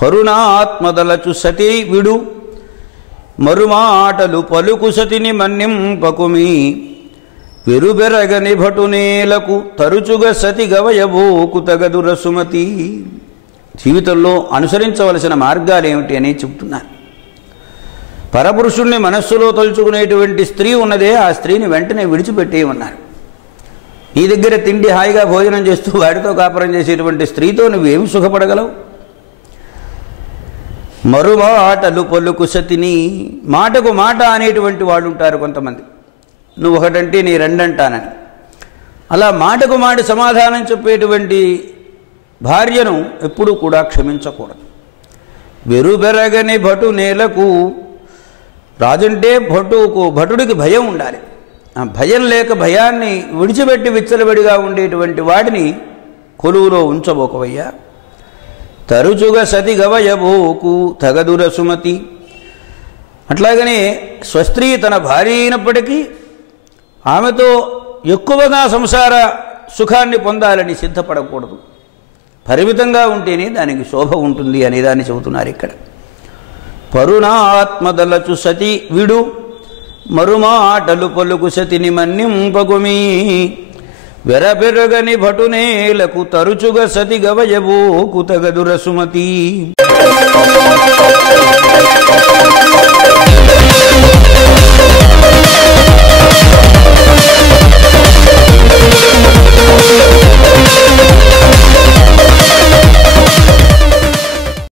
పరుణాత్మదలచు సతి విడు మరుమాటలు పలుకు సతిని మన్నింపకుమి వెరుబెరగని భటునేలకు తరుచుగా సతి గవయబోకు తగదు రసుమతి. జీవితంలో అనుసరించవలసిన మార్గాలు ఏమిటి అని చెప్తున్నారు. పరపురుషుణ్ణి మనస్సులో తలుచుకునేటువంటి స్త్రీ ఉన్నదే, ఆ స్త్రీని వెంటనే విడిచిపెట్టేయమన్నారు. నీ దగ్గర తిండి హాయిగా భోజనం చేస్తూ వాడితో కాపురం చేసేటువంటి స్త్రీతో నువ్వేమి సుఖపడగలవు? మరుమాటలు పలుకు సతిని, మాటకు మాట అనేటువంటి వాళ్ళు ఉంటారు కొంతమంది. నువ్వు ఒకటంటే నీ రెండంటానని. అలా మాటకు మాట సమాధానం చెప్పేటువంటి భార్యను ఎప్పుడూ కూడా క్షమించకూడదు. వెరుబెరగని భటు నేలకు, రాజంటే భటుడికి భయం ఉండాలి. ఆ భయం లేక భయాన్ని విడిచిపెట్టి విచ్చలబడిగా ఉండేటువంటి వాడిని కొలువులో ఉంచబోకవయ్యా. తరుచుగా సతి గవయబోకు తగదుర సుమతి. అట్లాగనే స్వస్త్రీ తన భార్య అయినప్పటికీ ఆమెతో ఎక్కువగా సంసార సుఖాన్ని పొందాలని సిద్ధపడకూడదు. పరిమితంగా ఉంటేనే దానికి శోభ ఉంటుంది అనేదాన్ని చెబుతున్నారు ఇక్కడ. పరుణాత్మదలచు సతి విడు మరుమాటలు పలుకు సతిని మన్నింపగుమి వెరబెరగని భటునేలకు తరుచుగా సతి గవయబోకు తగదు రసుమతి.